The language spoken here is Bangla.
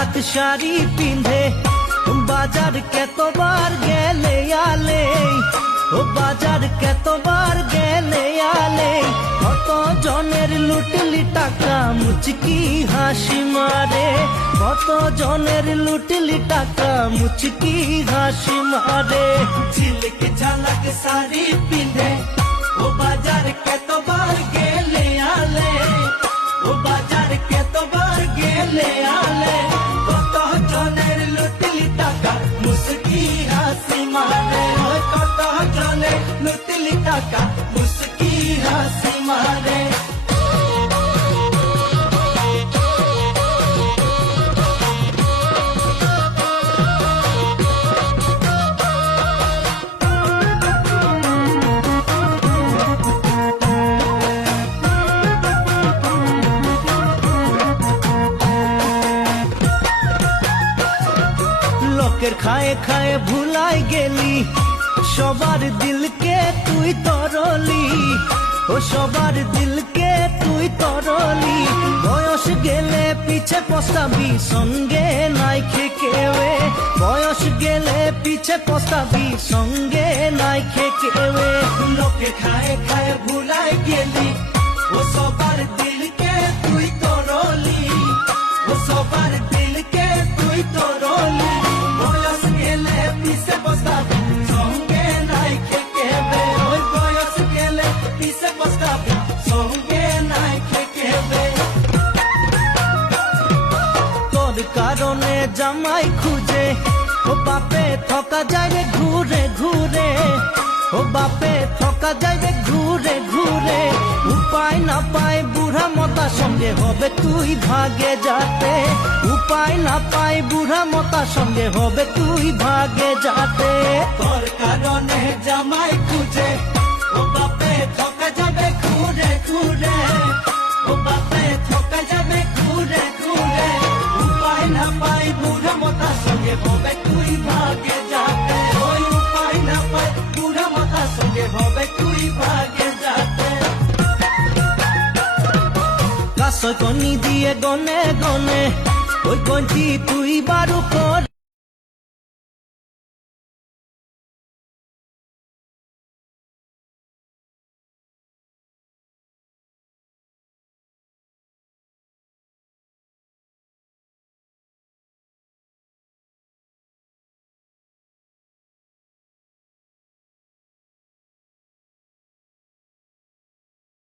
লাখ শাড়ি পিন্ধে বাজার কতবার গেলে আলে, ও বাজার কতবার গেলে আলে, কত জনের লুটলি টাকা মুচকি হাসি মারে, কত জনের লুটলি টাকা মুচকি হাসি মারে। ঝিলক ঝালক শাড়ি পিন্ধে ও বাজার কতবার গেলে আলে, ও বাজার কতবার গেলে আলে, কত জনের লুটলি টাকা মুচকি হাসি মারে, কত জনের লুটলি টাকা মুচকি হাসি মারে। লোকের খায়ে খায়ে ভুলাই গেলি সবার দিলকে তুই তরলি, ও সবার দিলকে তুই তরলি। বয়স গেলে পিছে পস্তাবি সঙ্গে নাই কেউে, বয়স গেলে পিছে পস্তাবি সঙ্গে নাই কেউে। লোকের খায়ে খায়ে ভুলাই গেলি ও সবার দিলকে তুই তরলি, ও সবার দিলকে তুই তরলি। বয়স গেলে পিছে পস্তাবি সঙ্গে নাই কেউে, ওই বয়স গেলে পিছে পস্তাবি সঙ্গে নাই কেউে। তোর কারণে জামাই খুঁজে ও বাপে থকা যায় রে ঘুরে ঘুরে, ও বাপে থকা যায় রে ঘুরে ঘুরে। উপায় না পায় বুড়া মতা সঙ্গে হবে তুই ভাগে যাতে, উপায় না পায় বুড়া মতা সঙ্গে হবে তুই ভাগে যাতে। তোর কারণে জামাই খুঁজে ও বাপে থকা যাবে ঘুরে ঘুরে, ও বাপে থকা যাবে ঘুরে ঘুরে। উপায় না পায় বুড়া মতা সঙ্গে হবে তুই ভাগে যাতে, ওই উপায় না পায় বুড়া মতা সঙ্গে হবে তুই ভাগে যাতে। কাছে কনি দিয়ে গনে গনে ওই গন্তি তুই বারু কর।